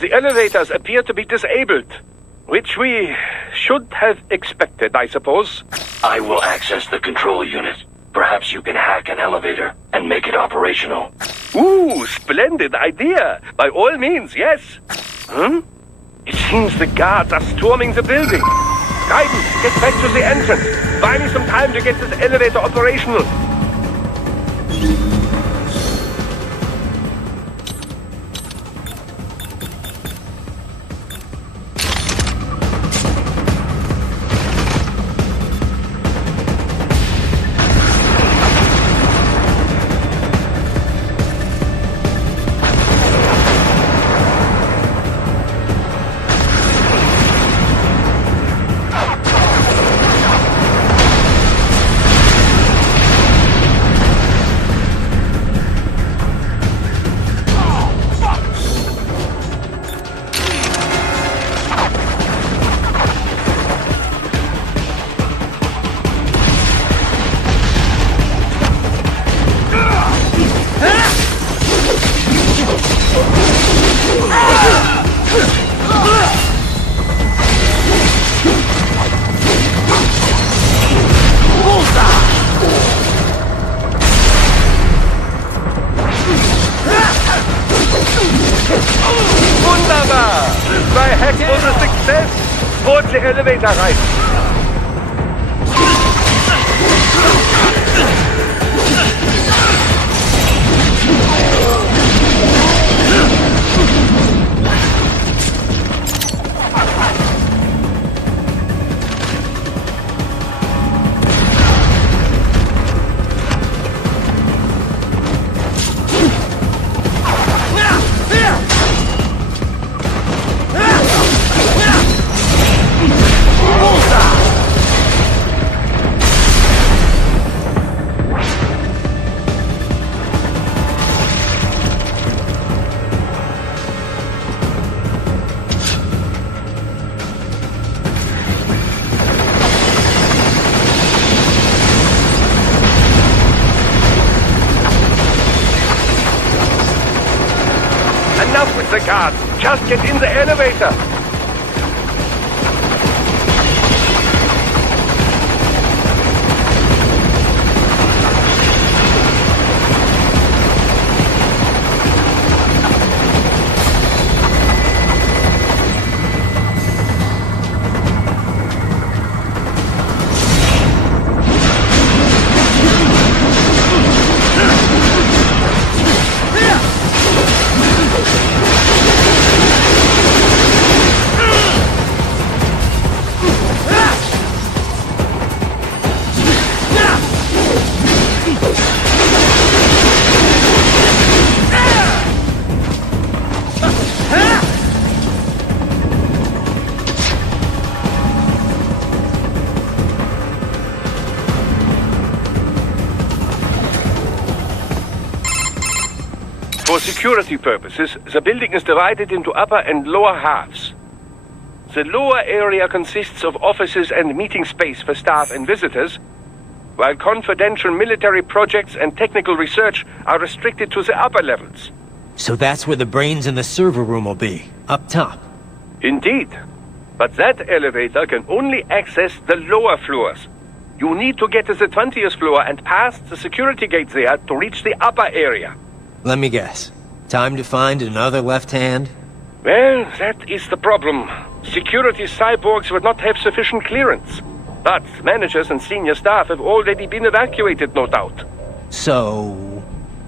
The elevators appear to be disabled, which we should have expected, I suppose. I will access the control unit. Perhaps you can hack an elevator and make it operational. Ooh, splendid idea. By all means, yes. It seems the guards are storming the building. Raiden, get back to the entrance. Buy me some time to get this elevator operational. Wunderbar! Bei Hack ohne Success! Boot the elevator rein! Enough with the guards! Just get in the elevator! For security purposes, the building is divided into upper and lower halves. The lower area consists of offices and meeting space for staff and visitors, while confidential military projects and technical research are restricted to the upper levels. So that's where the brains in the server room will be, up top. Indeed. But that elevator can only access the lower floors. You need to get to the 20th floor and pass the security gate there to reach the upper area. Let me guess. Time to find another left hand? Well, that is the problem. Security cyborgs would not have sufficient clearance. But managers and senior staff have already been evacuated, no doubt. So...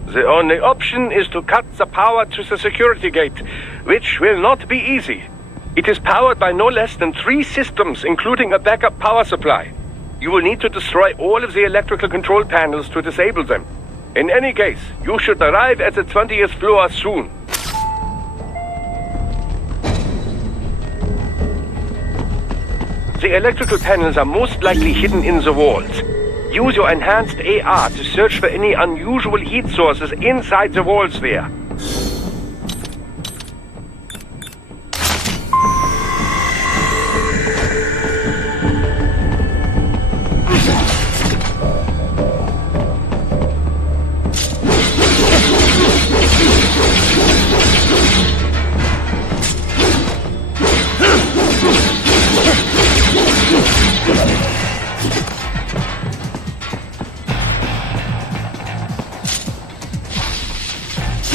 The only option is to cut the power to the security gate, which will not be easy. It is powered by no less than 3 systems, including a backup power supply. You will need to destroy all of the electrical control panels to disable them. In any case, you should arrive at the 20th floor soon. The electrical panels are most likely hidden in the walls. Use your enhanced AR to search for any unusual heat sources inside the walls there.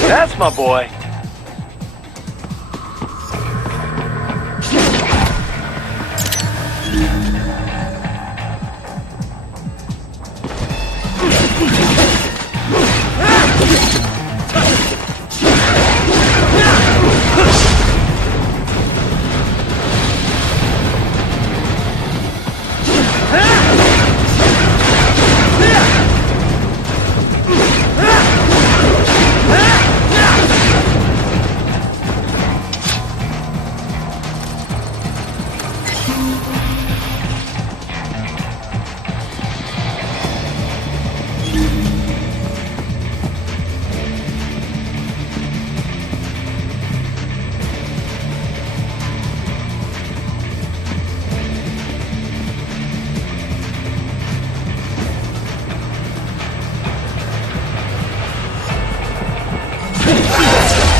That's my boy.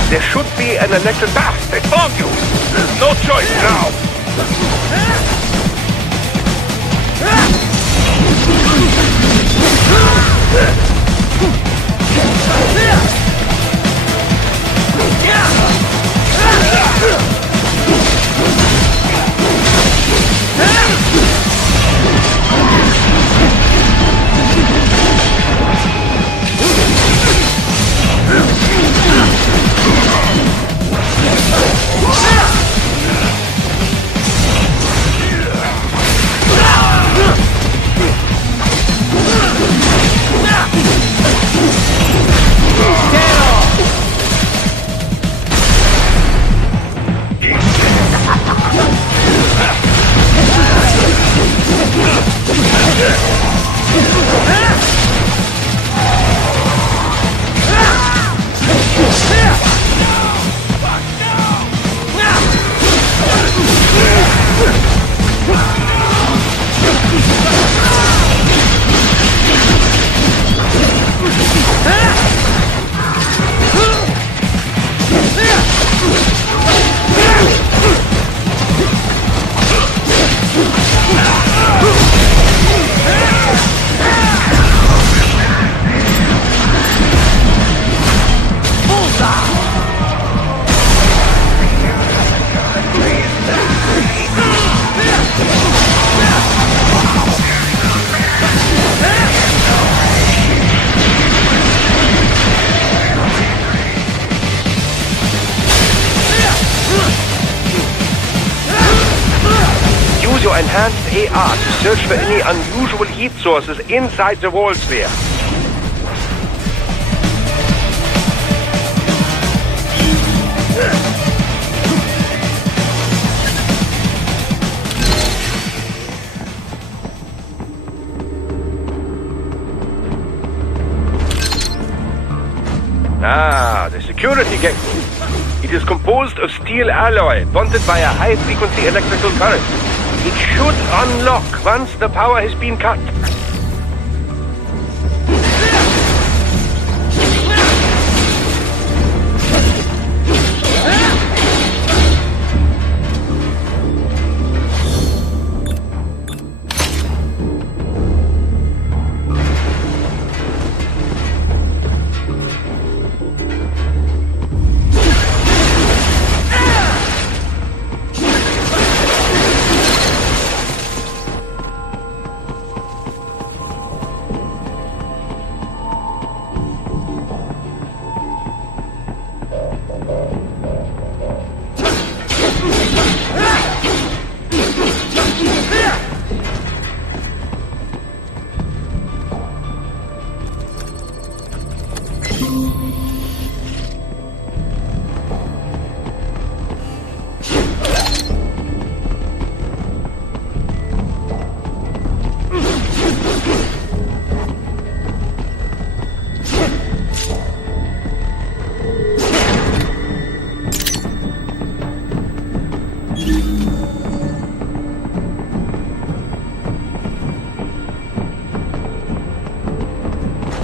There should be an electric bath. They found you. There's no choice now. Your enhanced AR to search for any unusual heat sources inside the walls there. Ah, the security gate. It is composed of steel alloy bonded by a high-frequency electrical current. It should unlock once the power has been cut.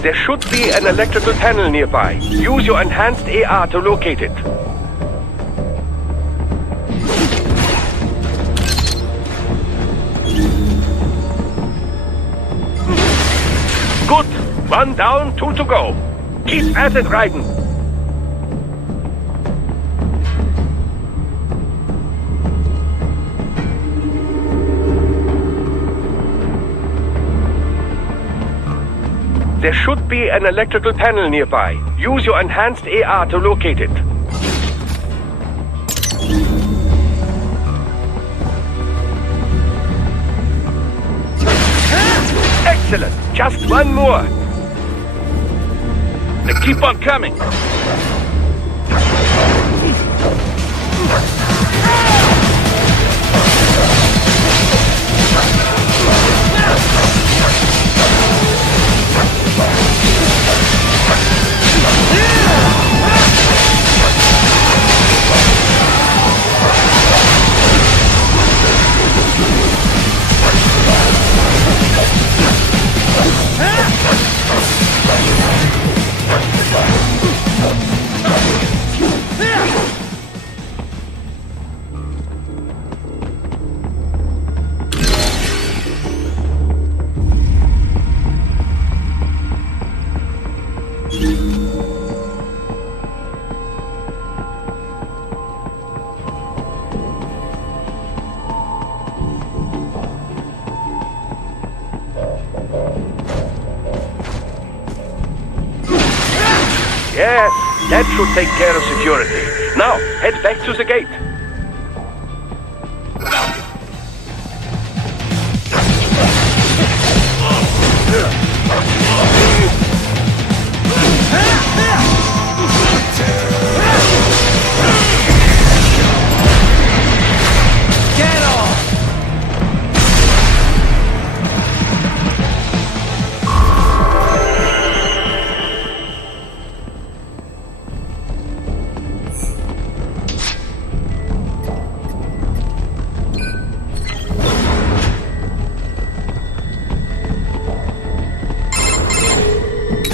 There should be an electrical panel nearby. Use your enhanced AR to locate it. Good. One down, two to go. Keep at it, Raiden. There should be an electrical panel nearby. Use your enhanced AR to locate it. Excellent. Just one more. Now keep on coming. Yes, that should take care of security. Now, head back to the gate.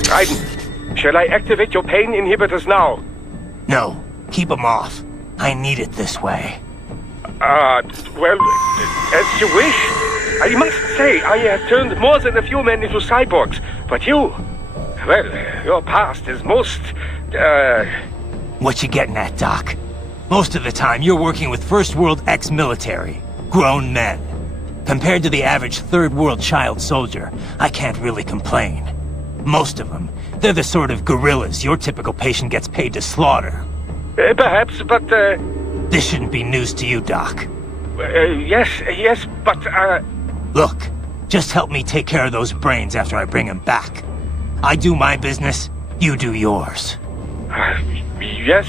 Raiden, shall I activate your pain inhibitors now? No, keep them off. I need it this way. Well, as you wish. I must say, I have turned more than a few men into cyborgs, but you... Well, your past is most, What you getting at, Doc? Most of the time, you're working with First World ex-military. Grown men. Compared to the average Third World child soldier, I can't really complain. Most of them, they're the sort of guerrillas your typical patient gets paid to slaughter. Perhaps, but, This shouldn't be news to you, Doc. yes, but, Look, just help me take care of those brains after I bring them back. I do my business, you do yours. Yes.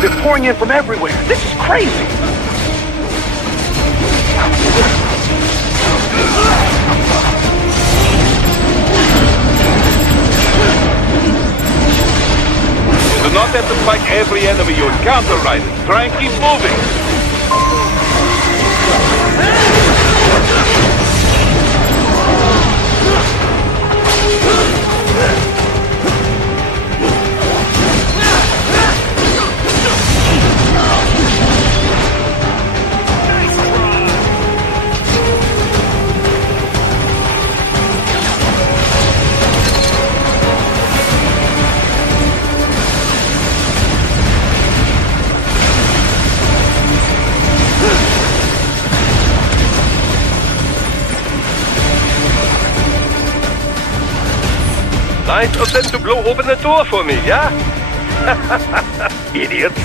They're pouring in from everywhere. This is crazy. You do not have to fight every enemy you encounter, Raiden. Try and keep moving. Nice of them to blow open the door for me, yeah? Idiots.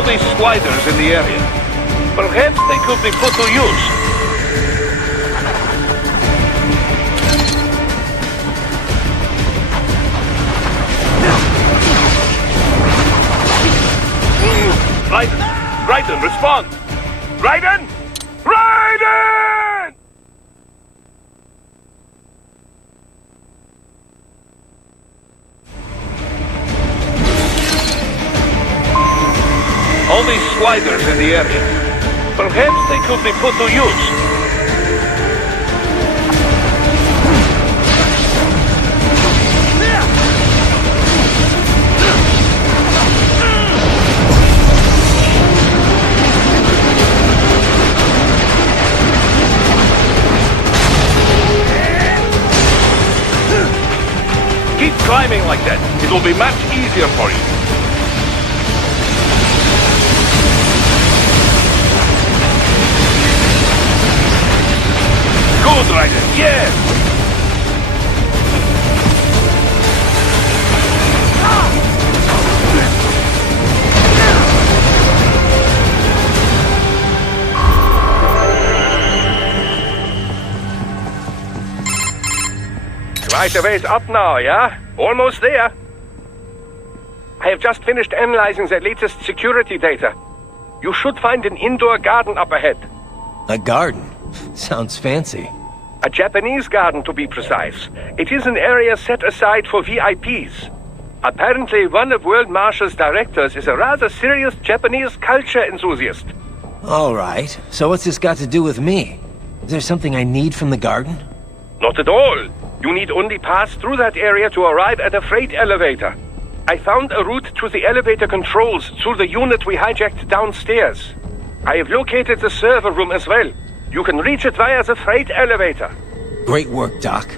All these sliders in the area. Perhaps they could be put to use. Raiden, respond! Raiden! Raiden! All these sliders in the area. Perhaps they could be put to use. Keep climbing like that. It will be much easier for you. Good, Raiden. Yes! Quite a ways up now, yeah? Almost there. I have just finished analyzing the latest security data. You should find an indoor garden up ahead. A garden? Sounds fancy. A Japanese garden, to be precise. It is an area set aside for VIPs. Apparently, one of World Marshall's directors is a rather serious Japanese culture enthusiast. All right. So what's this got to do with me? Is there something I need from the garden? Not at all. You need only pass through that area to arrive at a freight elevator. I found a route to the elevator controls through the unit we hijacked downstairs. I have located the server room as well. You can reach it via the freight elevator. Great work, Doc.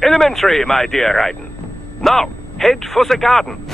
Elementary, my dear Raiden. Now, head for the garden.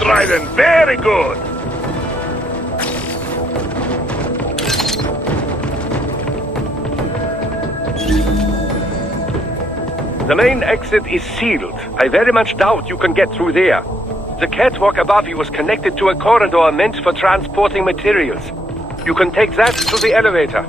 good, Raiden. Very good. The main exit is sealed. I very much doubt you can get through there. The catwalk above you is connected to a corridor meant for transporting materials. You can take that to the elevator.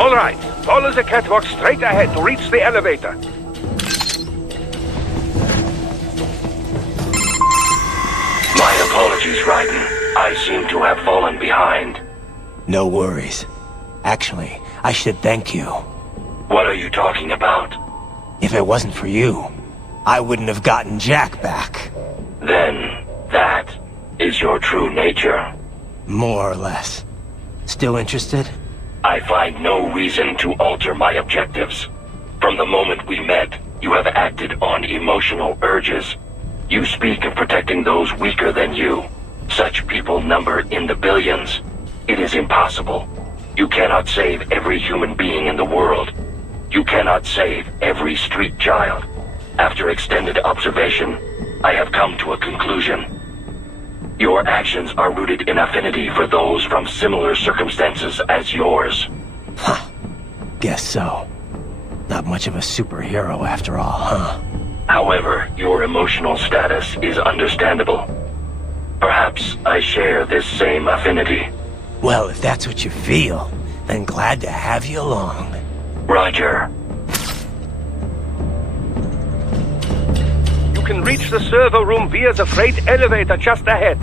All right, follow the catwalk straight ahead to reach the elevator. My apologies, Raiden. I seem to have fallen behind. No worries. Actually, I should thank you. What are you talking about? If it wasn't for you, I wouldn't have gotten Jack back. Then, that is your true nature. More or less. Still interested? I find no reason to alter my objectives. From the moment we met, you have acted on emotional urges. You speak of protecting those weaker than you. Such people number in the billions. It is impossible. You cannot save every human being in the world. You cannot save every street child. After extended observation, I have come to a conclusion. Your actions are rooted in affinity for those from similar circumstances as yours. Huh. Guess so. Not much of a superhero after all, huh? However, your emotional status is understandable. Perhaps I share this same affinity. Well, if that's what you feel, then glad to have you along. Roger. You can reach the server room via the freight elevator just ahead.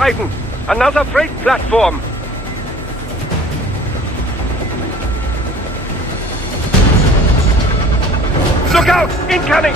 Raiden! Another freight platform! Look out! Incoming!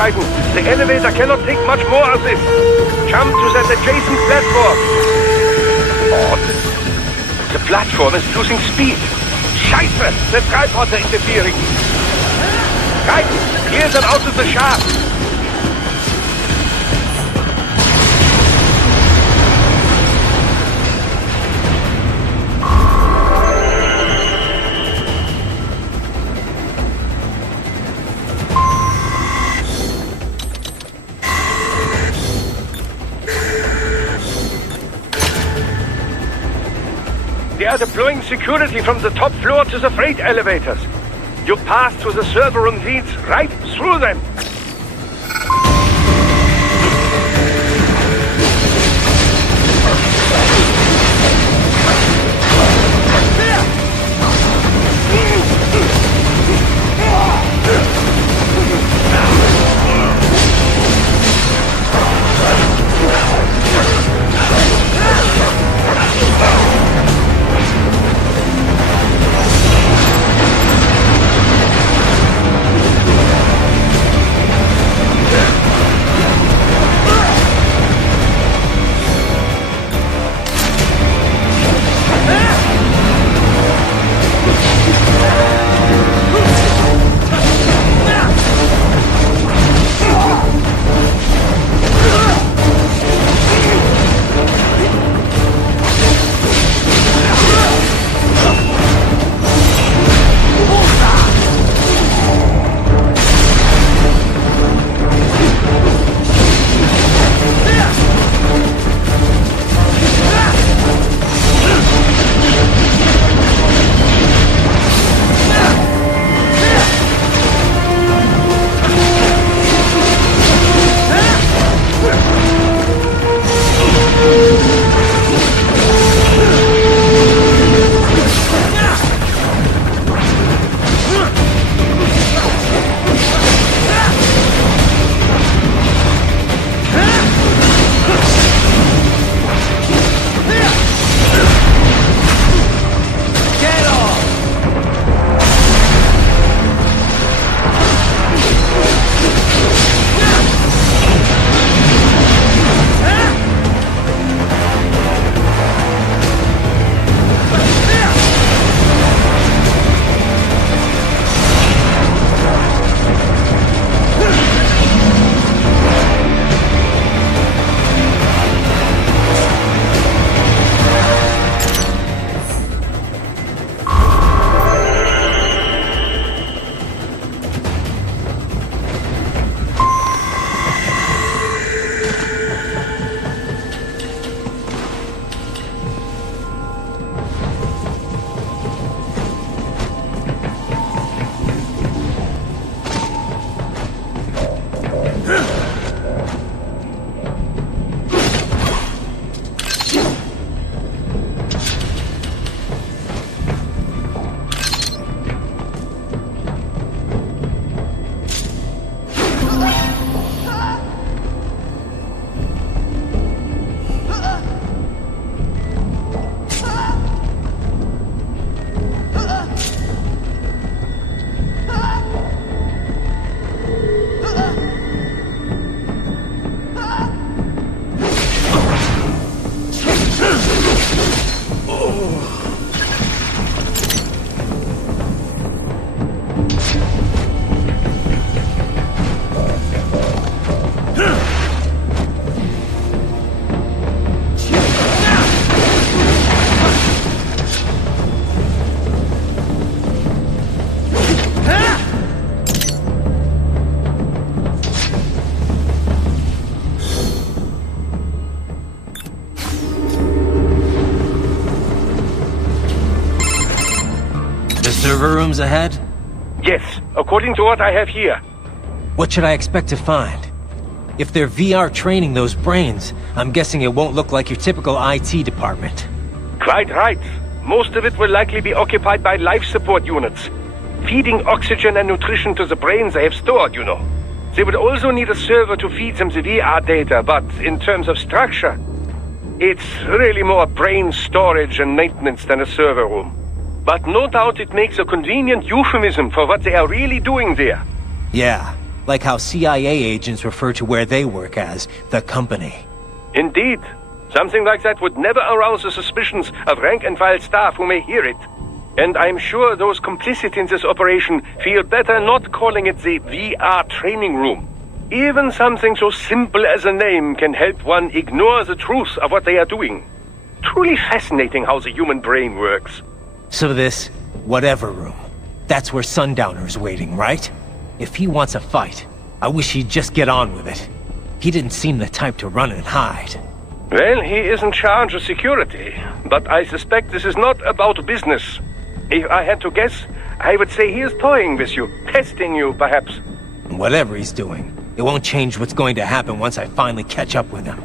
Raiden. The elevator cannot take much more of this. Jump to that adjacent platform. Odd. The platform is losing speed. Scheiße! The tripods are interfering. Raiden, clear them out of the shaft. They are deploying security from the top floor to the freight elevators. You pass through the server room leads right through them. Server rooms ahead? Yes, according to what I have here. What should I expect to find? If they're VR training those brains, I'm guessing it won't look like your typical IT department. Quite right. Most of it will likely be occupied by life support units, feeding oxygen and nutrition to the brains they have stored, you know. They would also need a server to feed them the VR data, but in terms of structure, it's really more brain storage and maintenance than a server room. But no doubt it makes a convenient euphemism for what they are really doing there. Yeah, like how CIA agents refer to where they work as the company. Indeed. Something like that would never arouse the suspicions of rank-and-file staff who may hear it. And I'm sure those complicit in this operation feel better not calling it the VR training room. Even something so simple as a name can help one ignore the truth of what they are doing. Truly fascinating how the human brain works. So this, whatever room, that's where Sundowner's waiting, right? If he wants a fight, I wish he'd just get on with it. He didn't seem the type to run and hide. Well, he is in charge of security, but I suspect this is not about business. If I had to guess, I would say he is toying with you, testing you, perhaps. Whatever he's doing, it won't change what's going to happen once I finally catch up with him.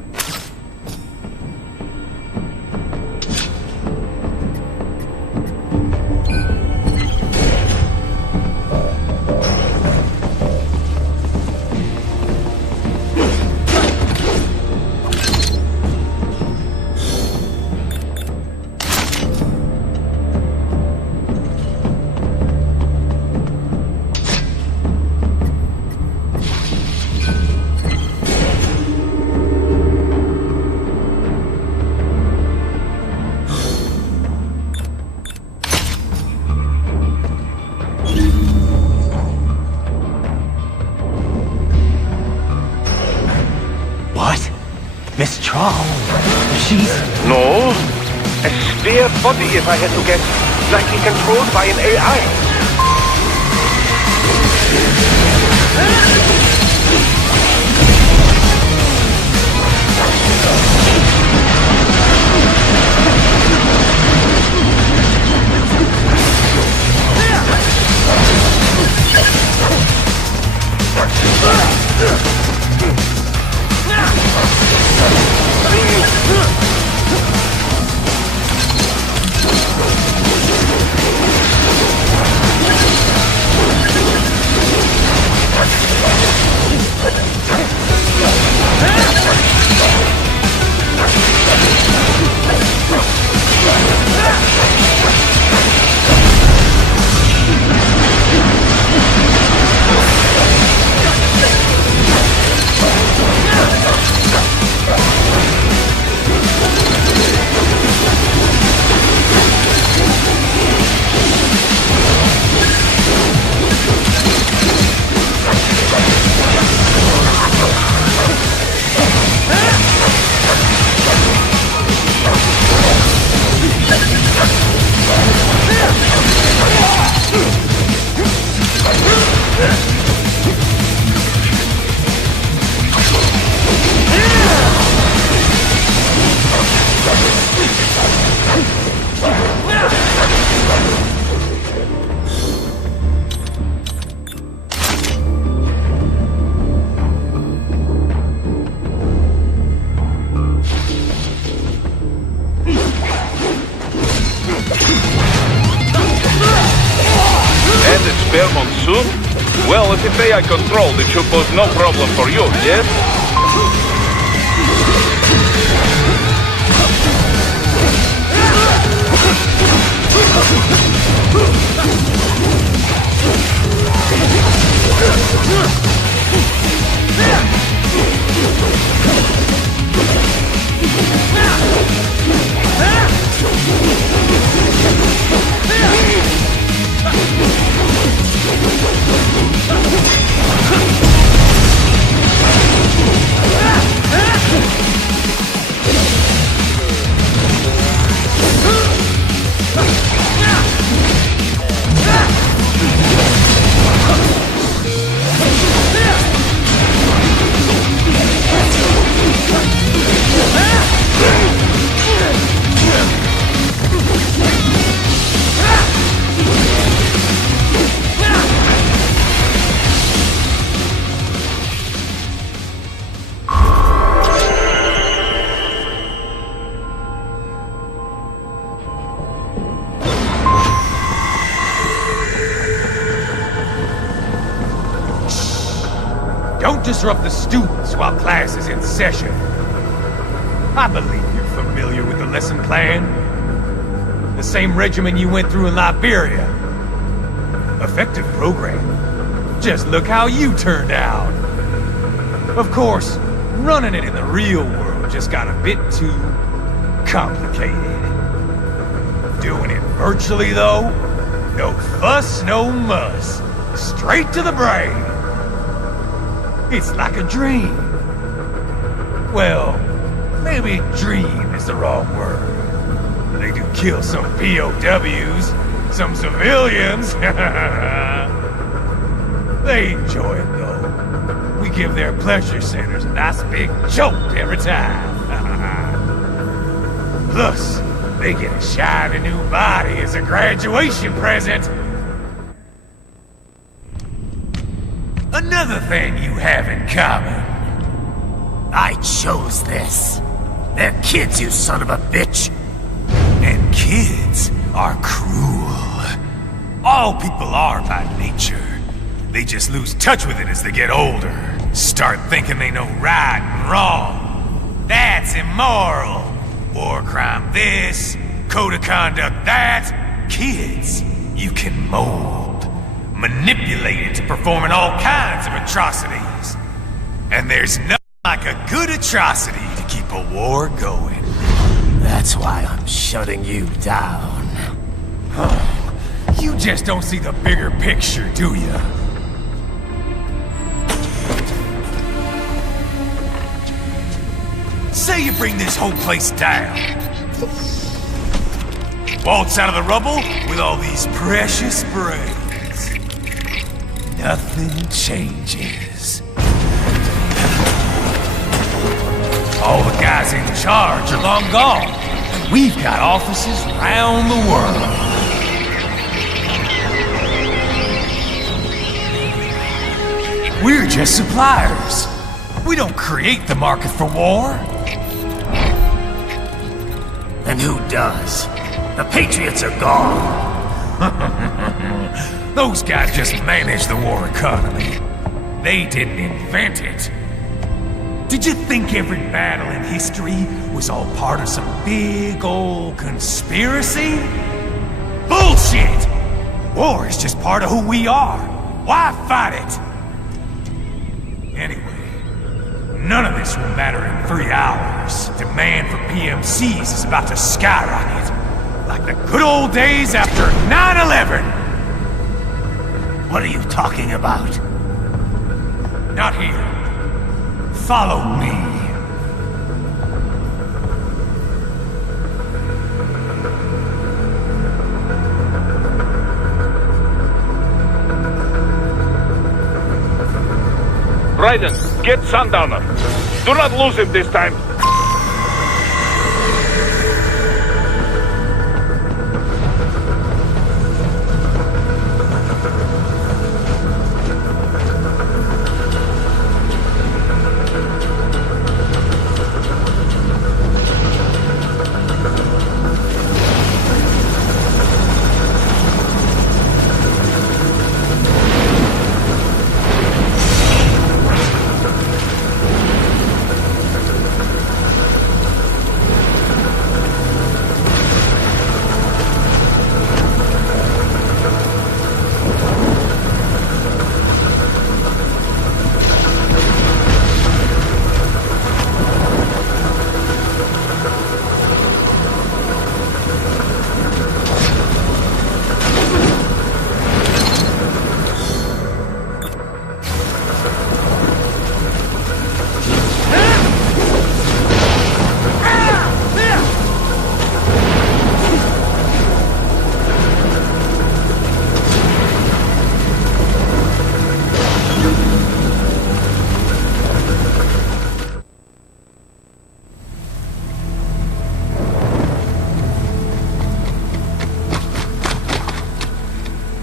Miss Trawl. She's... No. A spare body, if I had to guess. Likely controlled by an AI. Well, if it's AI controlled, it should pose no problem for you, yes? disrupt the students while class is in session. I believe you're familiar with the lesson plan. The same regimen you went through in Liberia. Effective program. Just look how you turned out. Of course, running it in the real world just got a bit too complicated. Doing it virtually, though, no fuss, no muss. Straight to the brain. It's like a dream. Well, maybe dream is the wrong word. They do kill some POWs, some civilians. They enjoy it, though. We give their pleasure centers a nice big jolt every time. Plus, they get a shiny new body as a graduation present. Another thing you have in common. I chose this. They're kids, you son of a bitch. And kids are cruel. All people are by nature. They just lose touch with it as they get older. Start thinking they know right and wrong. That's immoral. War crime this, code of conduct that. Kids, you can mold, manipulate into performing all kinds of atrocities. And there's nothing like a good atrocity to keep a war going. That's why I'm shutting you down. You just don't see the bigger picture, do you? Say you bring this whole place down. Waltz out of the rubble with all these precious brains. Nothing changes. All the guys in charge are long gone. We've got offices around the world. We're just suppliers. We don't create the market for war. And who does? The Patriots are gone. Those guys just manage the war economy. They didn't invent it. Did you think every battle in history was all part of some big old conspiracy? Bullshit! War is just part of who we are. Why fight it? Anyway, none of this will matter in 3 hours. Demand for PMCs is about to skyrocket. Like the good old days after 9/11. What are you talking about? Not here. Follow me. Raiden, get Sundowner. Do not lose him this time.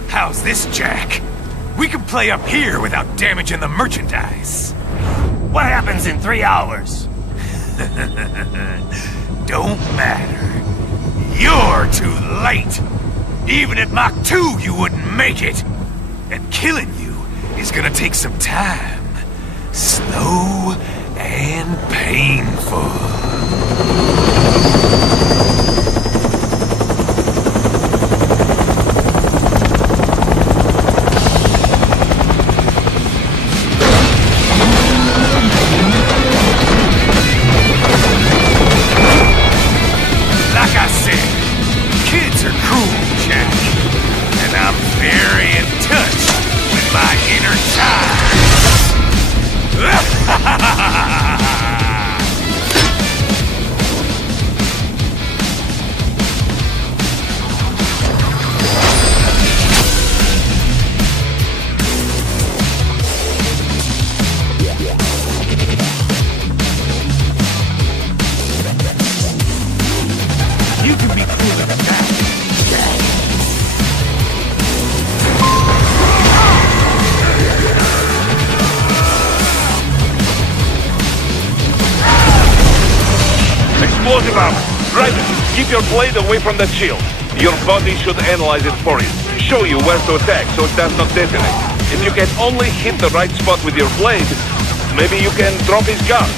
How's this, Jack? We can play up here without damaging the merchandise. What happens in 3 hours? Don't matter. You're too late. Even at Mach 2, you wouldn't make it. And killing you is gonna take some time. Slow and painful. Like I said, kids are cruel, Jack. And I'm very in touch with my inner child. You can be cooler than that. Explosive armor. Raiden, keep your blade away from that shield. Your body should analyze it for you. Show you where to attack so it does not detonate. If you can only hit the right spot with your blade, maybe you can drop his gun.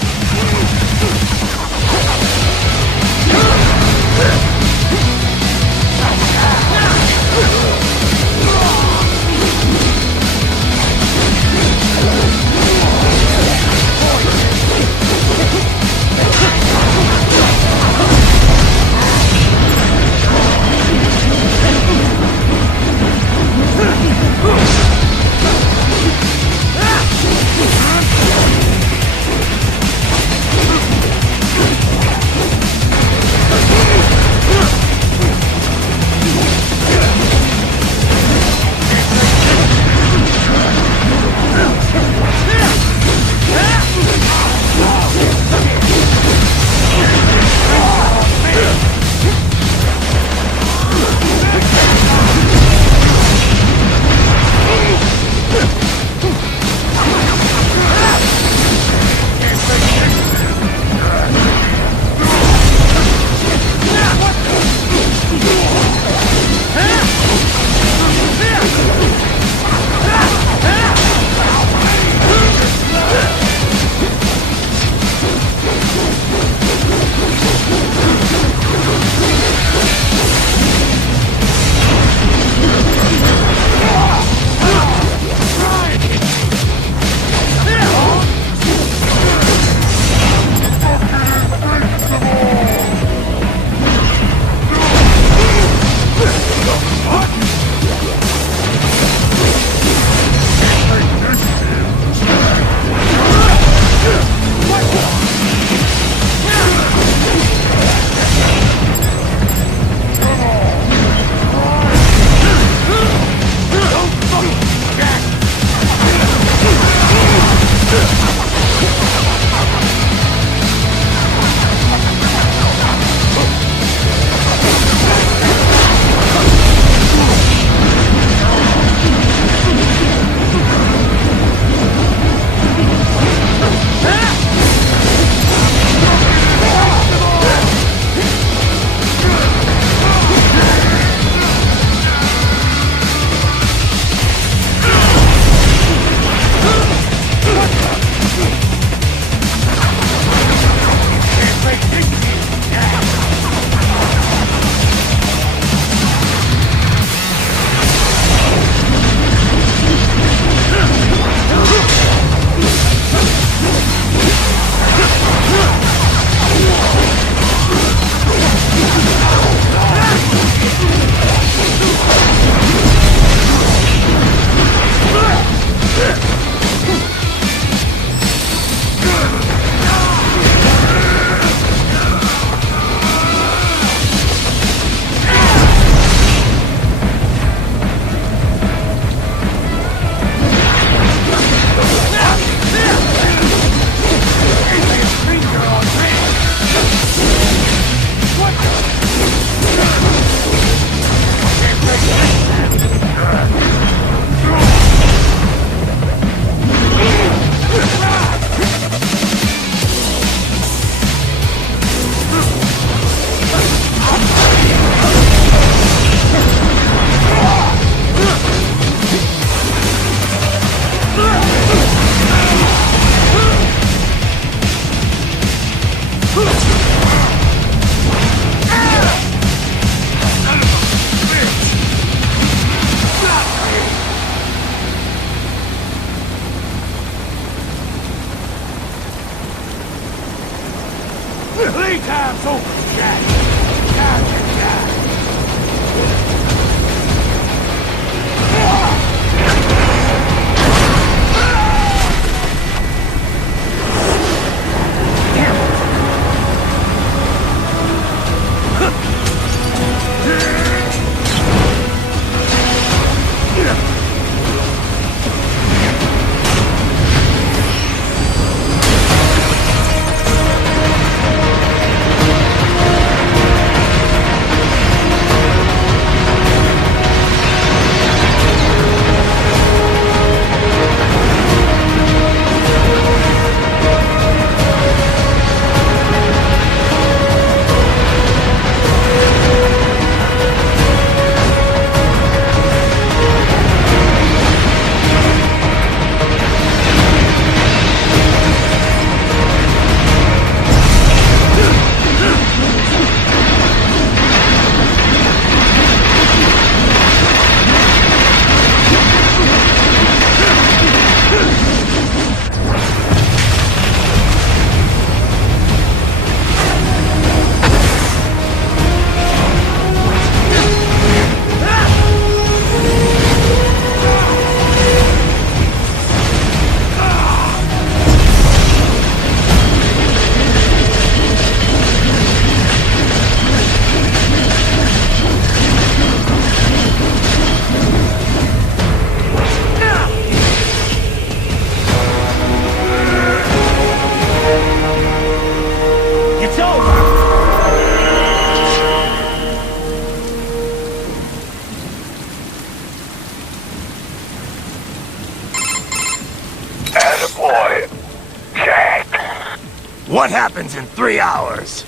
happens in 3 hours.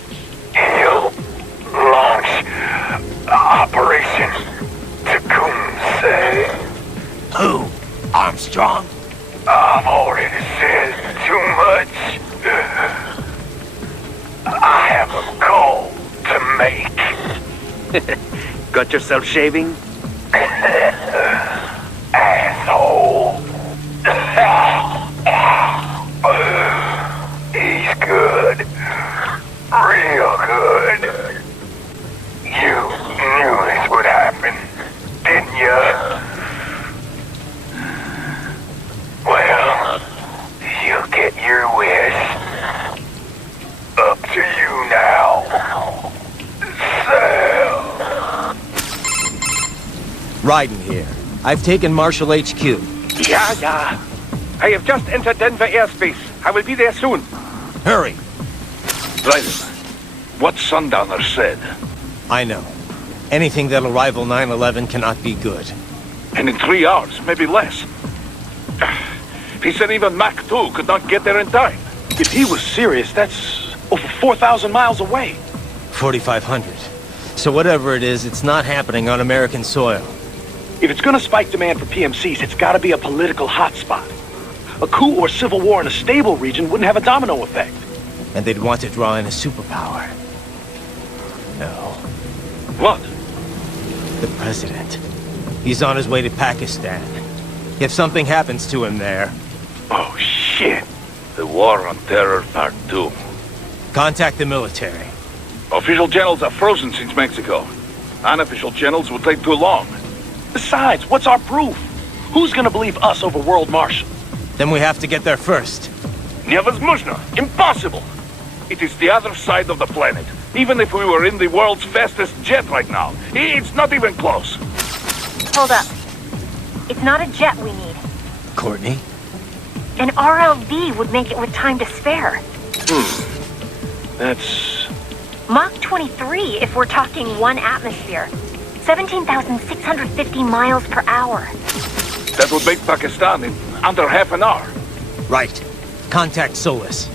He'll launch Operation Tecumseh. Who? Armstrong? I've already said too much. I have a call to make. Got yourself shaving? Asshole. He's good. Real good. You knew this would happen, didn't you? Well, you'll get your wish. Up to you now. Sam. Raiden here. I've taken Marshall HQ. Yeah. I have just entered Denver airspace. I will be there soon. Hurry. Raiden, what Sundowner said. I know. Anything that'll rival 9/11 cannot be good. And in 3 hours, maybe less. He said even Mach 2 could not get there in time. If he was serious, that's over 4,000 miles away. 4,500. So whatever it is, it's not happening on American soil. If it's gonna spike demand for PMCs, it's gotta be a political hotspot. A coup or civil war in a stable region wouldn't have a domino effect. And they'd want to draw in a superpower. No. What? The president. He's on his way to Pakistan. If something happens to him there... Oh, shit. The War on Terror Part 2. Contact the military. Official channels are frozen since Mexico. Unofficial channels will take too long. Besides, what's our proof? Who's gonna believe us over World Marshal? Then we have to get there first. Невозможно! Impossible! It is the other side of the planet. Even if we were in the world's fastest jet right now, it's not even close. Hold up. It's not a jet we need. Courtney? An RLV would make it with time to spare. That's... Mach 23 if we're talking 1 atmosphere. 17,650 miles per hour. That would make Pakistan in under half an hour. Right. Contact Solis.